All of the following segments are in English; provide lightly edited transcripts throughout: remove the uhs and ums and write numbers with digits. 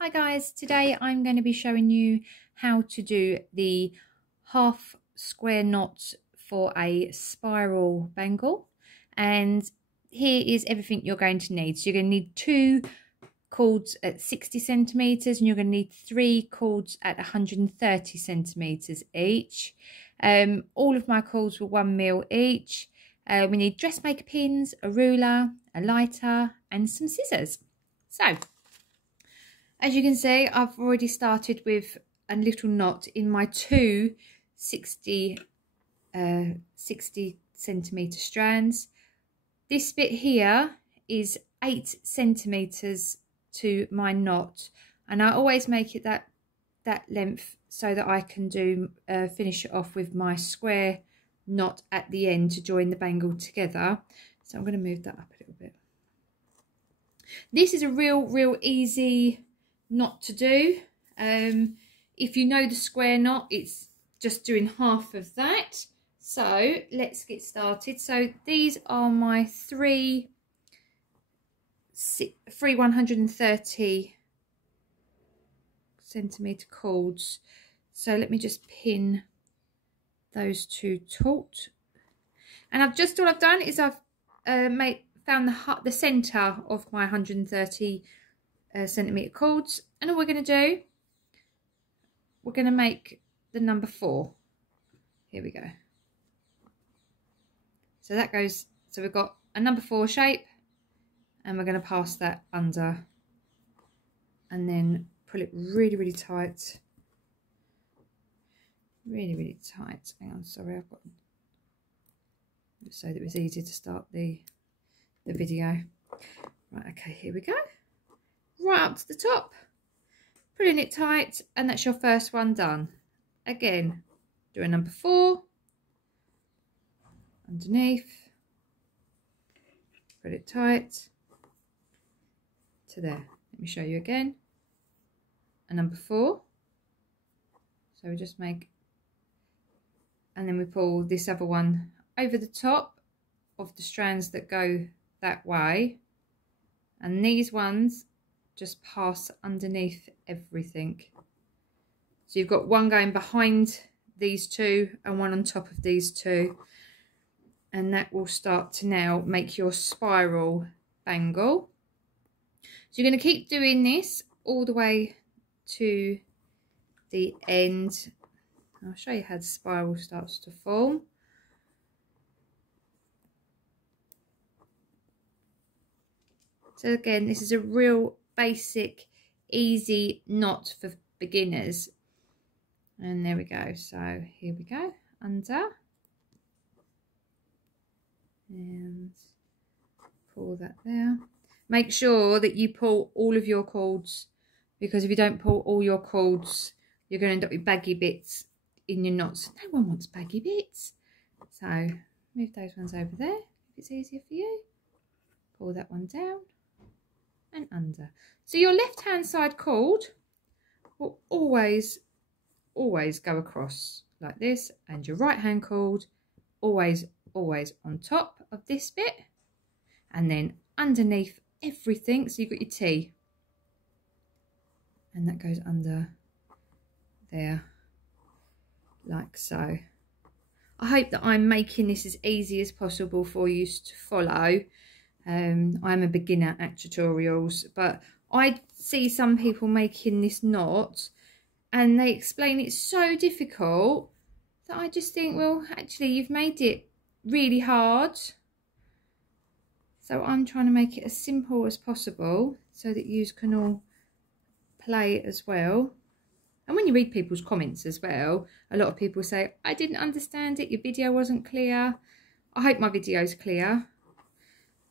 Hi guys, today I'm going to be showing you how to do the half square knot for a spiral bangle, and here is everything you're going to need. So you're going to need 2 cords at 60 centimeters and you're going to need 3 cords at 130 centimeters each. All of my cords were 1 mil each. We need dressmaker pins, a ruler, a lighter and some scissors. So as you can see, I've already started with a little knot in my 2 60 centimeter strands. This bit here is 8 centimeters to my knot, and I always make it that length so that I can do finish it off with my square knot at the end to join the bangle together. So I'm going to move that up a little bit. This is a real easy knot to do. If you know the square knot, it's just doing half of that. So let's get started. So these are my three 130 centimeter cords. So let me just pin those 2 taut, and all I've done is I've found the center of my 130 centimeter cords, and all we're going to do, we're going to make the number 4. Here we go. So that goes, so we've got a number 4 shape, and we're going to pass that under and then pull it really tight. Really tight. Hang on, sorry, I've got, so that it was easier to start the video. Right, okay, here we go. Right up to the top, pulling it tight, and that's your first one done. Again, do a number 4 underneath, put it tight to there. Let me show you again. A number 4, so we just make, and then we pull this other one over the top of the strands that go that way, and these ones just pass underneath everything. So you've got one going behind these 2 and one on top of these 2, and that will start to now make your spiral bangle. So you're going to keep doing this all the way to the end. I'll show you how the spiral starts to form. So again, this is a real basic, easy knot for beginners. And there we go. So here we go, under, and pull that there. Make sure that you pull all of your cords, because if you don't pull all your cords, you're going to end up with baggy bits in your knots. No one wants baggy bits. So move those ones over there if it's easier for you. Pull that one down and under. So your left hand side cord will always go across like this, and your right hand cord always on top of this bit, and then underneath everything. So you've got your T, and that goes under there like so. I hope that I'm making this as easy as possible for you to follow. I'm a beginner at tutorials, but I see some people making this knot and they explain it's so difficult that I just think, well, actually you've made it really hard. So I'm trying to make it as simple as possible so that you can all play as well. And when you read people's comments as well, a lot of people say, I didn't understand it, your video wasn't clear. I hope my video is clear.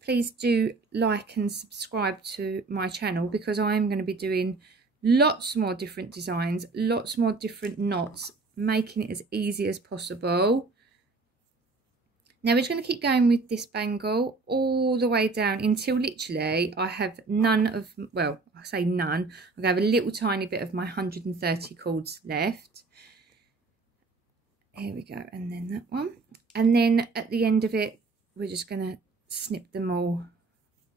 Please do like and subscribe to my channel, because I am going to be doing lots more different designs, lots more different knots, making it as easy as possible. Now we're just going to keep going with this bangle all the way down until literally I have none of, well, I say none, I'm going to have a little tiny bit of my 130 cords left. Here we go, and then that one. And then at the end of it, we're just going to snip them all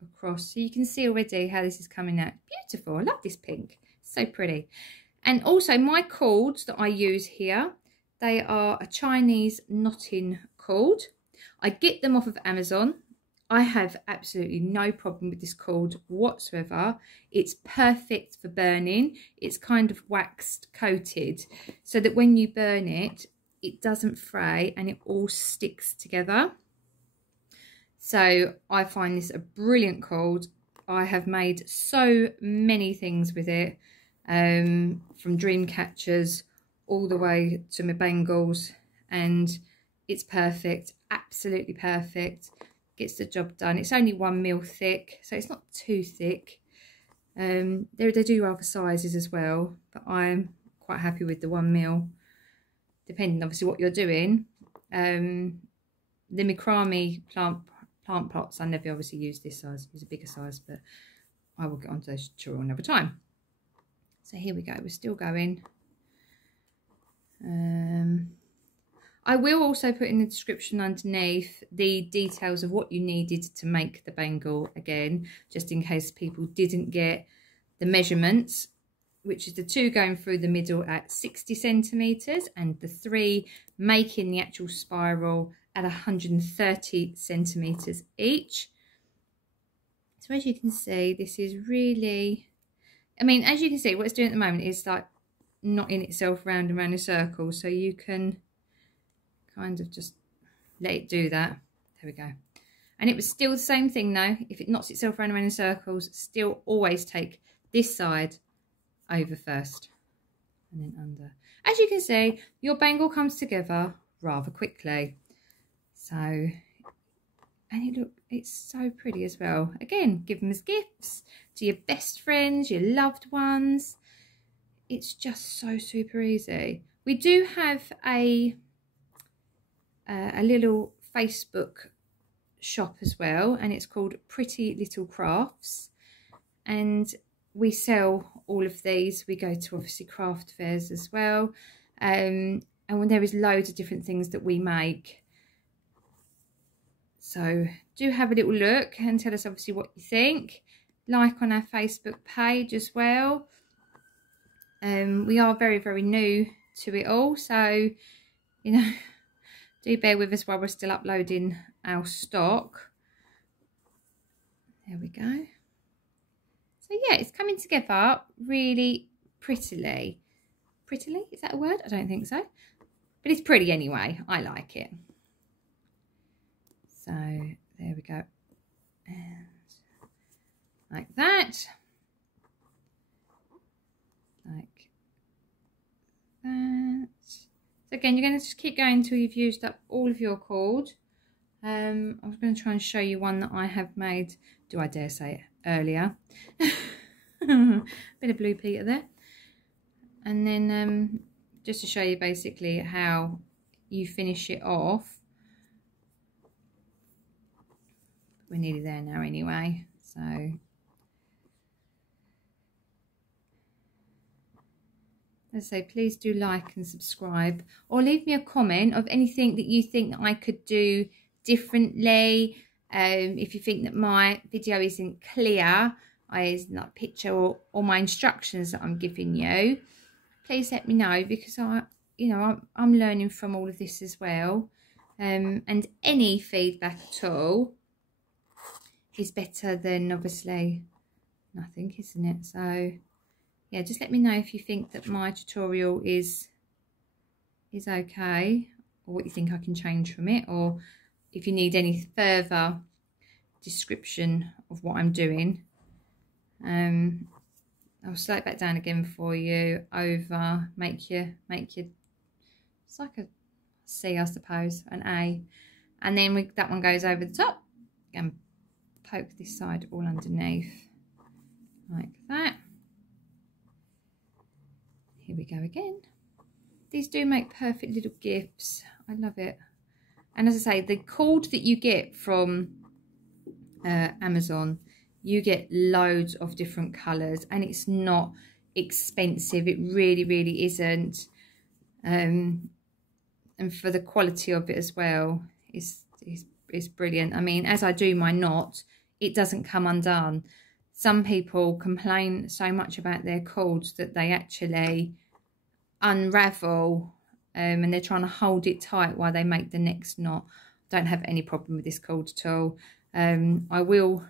across. So you can see already how this is coming out. Beautiful. I love this pink. So pretty. And also my cords that I use here, they are a Chinese knotting cord. I get them off of Amazon. I have absolutely no problem with this cord whatsoever. It's perfect for burning. It's kind of waxed coated so that when you burn it, it doesn't fray and it all sticks together. So I find this a brilliant cord. I have made so many things with it, from dream catchers all the way to my bangles, and it's perfect, absolutely perfect. Gets the job done. It's only 1 mil thick, so it's not too thick. They do other sizes as well, but I'm quite happy with the 1 mil, depending obviously what you're doing. The macrame plant pots, I never obviously use this size, use a bigger size, but I will get onto those tutorial another time. So here we go, we're still going. I will also put in the description underneath the details of what you needed to make the bangle again, just in case people didn't get the measurements, which is the 2 going through the middle at 60 centimetres and the 3 making the actual spiral at 130 centimetres each. So as you can see, this is really, I mean, as you can see, what it's doing at the moment is like knotting itself round and round in circles, so you can kind of just let it do that. There we go. And it was still the same thing though. If it knots itself round and round in circles, still always take this side over first and then under. As you can see, your bangle comes together rather quickly. So, and it's so pretty as well. Again, give them as gifts to your best friends, your loved ones. It's just so super easy. We do have a little Facebook shop as well, and it's called Pretty Little Crafts, and we sell all of these. We go to obviously craft fairs as well, and when there is loads of different things that we make. So do have a little look and tell us obviously what you think. Like on our Facebook page as well. We are very, very new to it all, so you know, do bear with us while we're still uploading our stock. There we go. So yeah, it's coming together really prettily. Prettily? Is that a word? I don't think so. But it's pretty anyway. I like it. So there we go. And like that. Like that. So again, you're going to just keep going until you've used up all of your cord. I was going to try and show you one that I have made, do I dare say it, earlier. Bit of Blue Peter there. And then just to show you basically how you finish it off. We're nearly there now anyway, so as I say, please do like and subscribe, or leave me a comment of anything that you think that I could do differently. If you think that my video isn't clear, is not picture or my instructions that I'm giving you, please let me know, because I'm learning from all of this as well. And any feedback at all is better than obviously nothing, isn't it? So yeah, just let me know if you think that my tutorial is okay, or what you think I can change from it, or if you need any further description of what I'm doing. I'll slow it back down again for you, over, make you it's like a C, I suppose, an A, and then that one goes over the top and poke this side all underneath like that. Here we go again. These do make perfect little gifts. I love it. And as I say, the cord that you get from Amazon, you get loads of different colours, and it's not expensive. It really, really isn't. And for the quality of it as well, it's brilliant. I mean, as I do my knot, it doesn't come undone. Some people complain so much about their cords that they actually unravel, and they're trying to hold it tight while they make the next knot. Don't have any problem with this cord at all. I will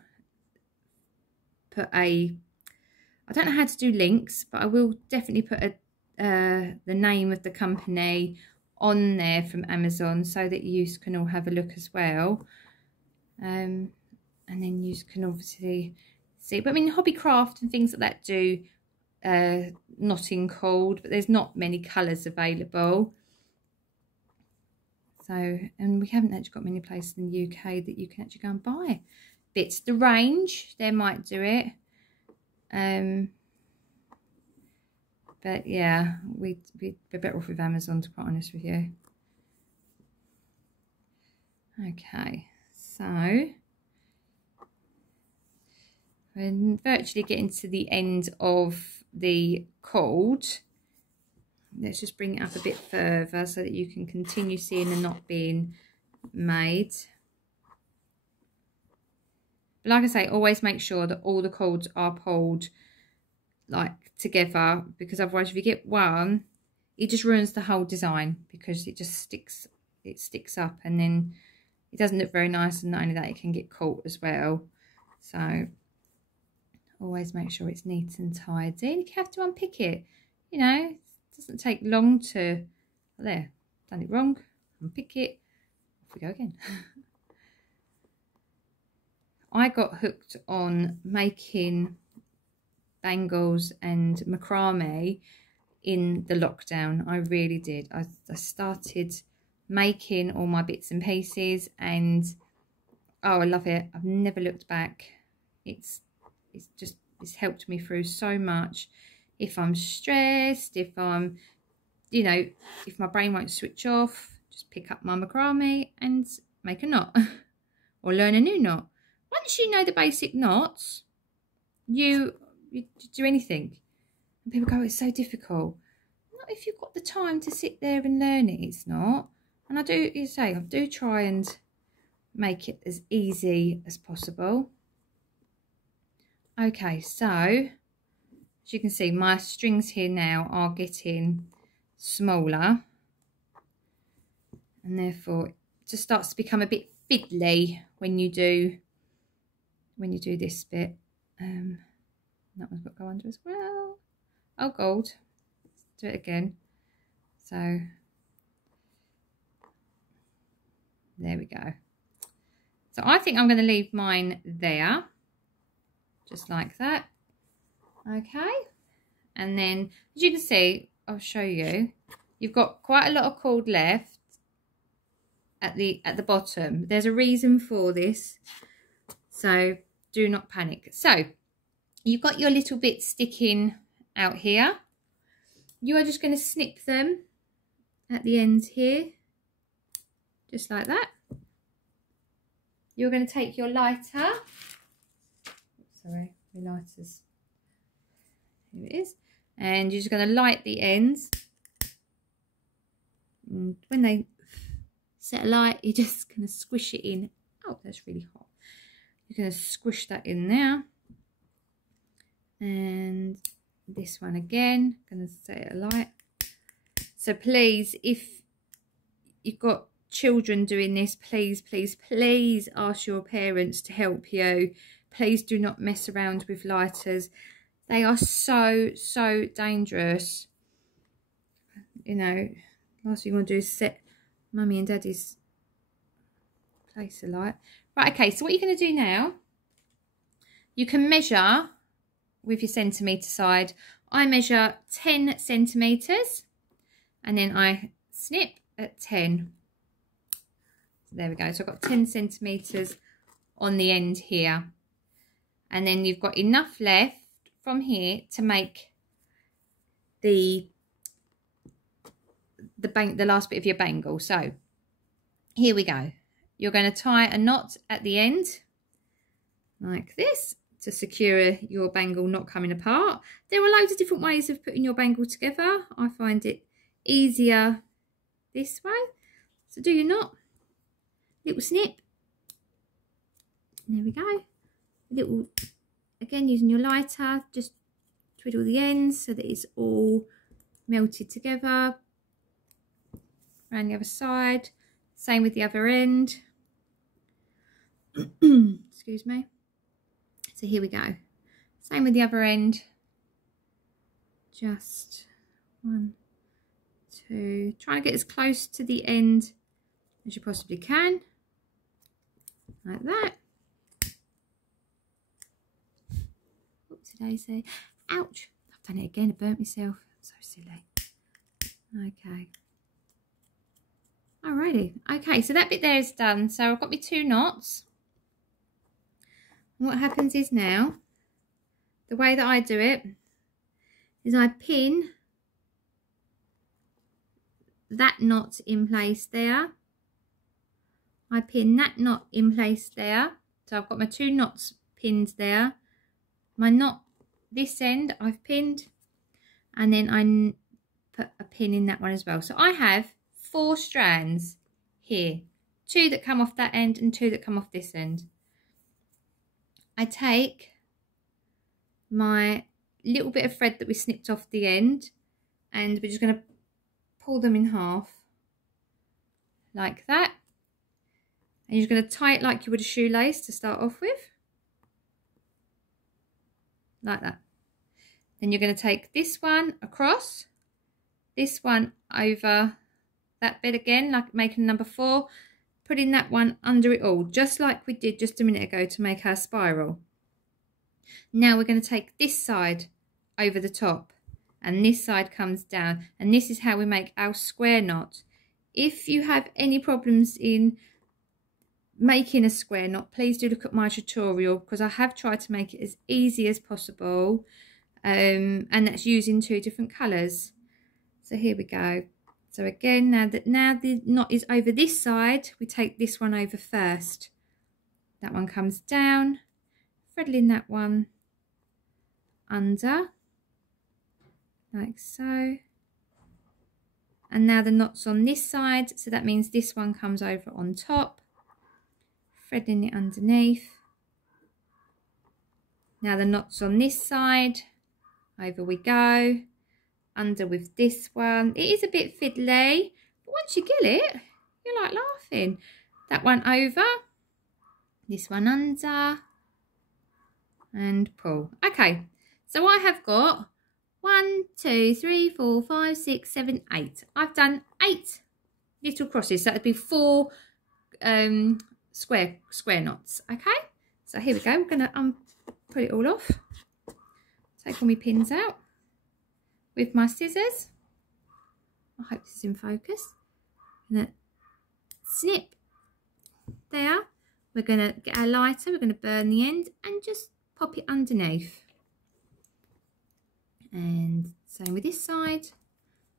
put I don't know how to do links, but I will definitely put the name of the company on there from Amazon so that you can all have a look as well. And then you can obviously see, but I mean Hobbycraft and things like that do knotting cord, but there's not many colours available. So, and we haven't actually got many places in the UK that you can actually go and buy bits. The Range, they might do it. But yeah, we're better off with Amazon, to be quite honest with you. Okay, so we're virtually getting to the end of the cord. Let's just bring it up a bit further so that you can continue seeing the knot being made. But like I say, always make sure that all the cords are pulled like together, because otherwise if you get one, it just ruins the whole design, because it just sticks up and then it doesn't look very nice, and not only that, it can get caught as well. So always make sure it's neat and tidy. And if you have to unpick it, you know, it doesn't take long to, there, done it wrong, unpick it, off we go again. I got hooked on making bangles and macrame in the lockdown. I really did. I started making all my bits and pieces, and oh, I love it. I've never looked back. It's helped me through so much. If I'm stressed, if I'm, you know, if my brain won't switch off, just pick up my macrame and make a knot or learn a new knot. Once you know the basic knots, you do anything. And people go, it's so difficult. Not if you've got the time to sit there and learn it, it's not. And I do try and make it as easy as possible. Okay, so as you can see, my strings here now are getting smaller, and therefore it just starts to become a bit fiddly when you do this bit. That one's got to go under as well. Oh, gold. Let's do it again. So there we go. So I think I'm going to leave mine there, just like that. Okay, and then as you can see, I'll show you, you've got quite a lot of cord left at the bottom. There's a reason for this, so do not panic. So you've got your little bits sticking out here. You are just going to snip them at the ends here, just like that. You're going to take your lighter. Sorry, my lighter's, here it is. And you're just going to light the ends. And when they set alight, you're just going to squish it in. Oh, that's really hot. You're going to squish that in there. And this one again, going to set it alight. So please, if you've got children doing this, please, please, please ask your parents to help you. Please do not mess around with lighters. They are so, so dangerous. You know, last thing you want to do is set mummy and daddy's place alight. Right, okay, so what you're going to do now, you can measure with your centimetre side. I measure 10 centimetres and then I snip at 10. So there we go. So I've got 10 centimetres on the end here. And then you've got enough left from here to make the last bit of your bangle. So here we go. You're going to tie a knot at the end like this to secure your bangle not coming apart. There are loads of different ways of putting your bangle together. I find it easier this way. So do your knot, little snip. There we go. little, again using your lighter, just twiddle the ends so that it's all melted together. Around the other side, same with the other end. Excuse me. So here we go. Same with the other end. Just 1, 2. Try and get as close to the end as you possibly can. Like that. What did I say? Ouch! I've done it again. I burnt myself. So silly. Okay. Alrighty. Okay, so that bit there is done. So I've got my 2 knots. And what happens is now, the way that I do it is I pin that knot in place there. I pin that knot in place there. So I've got my 2 knots pinned there. My knot, this end I've pinned, and then I put a pin in that one as well. So I have 4 strands here, 2 that come off that end and 2 that come off this end. I take my little bit of thread that we snipped off the end, and we're just going to pull them in half like that, and you're going to tie it like you would a shoelace to start off with, like that. Then you're going to take this one across, this one over that bit again, like making number 4, putting that one under it all, just like we did just a minute ago to make our spiral. Now we're going to take this side over the top, and this side comes down, and this is how we make our square knot. If you have any problems in making a square knot, please do look at my tutorial, because I have tried to make it as easy as possible, and that's using 2 different colours. So here we go. So again, now the knot is over this side, we take this one over first. That one comes down, threading that one under, like so. And now the knot's on this side, so that means this one comes over on top, threading it underneath. Now the knot's on this side, over we go, under with this one. It is a bit fiddly, but once you get it, you're like laughing. That one over, this one under, and pull. Okay, so I have got 1, 2, 3, 4, 5, 6, 7, 8. I've done 8 little crosses, so that'd be 4 square knots. Okay, so here we go. I'm gonna put it all off, take all my pins out with my scissors. I hope this is in focus. I'm gonna snip there. We're gonna get our lighter, we're gonna burn the end and just pop it underneath. And same with this side,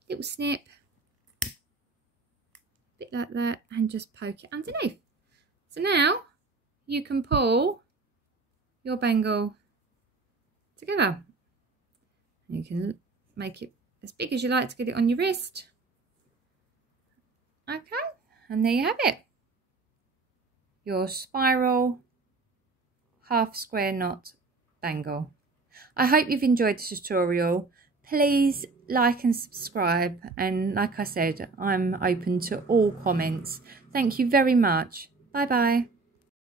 little snip, bit like that, and just poke it underneath. So now you can pull your bangle together. You can make it as big as you like to get it on your wrist. Okay, and there you have it. Your spiral half square knot bangle. I hope you've enjoyed this tutorial. Please like and subscribe, and like I said, I'm open to all comments. Thank you very much. Bye bye.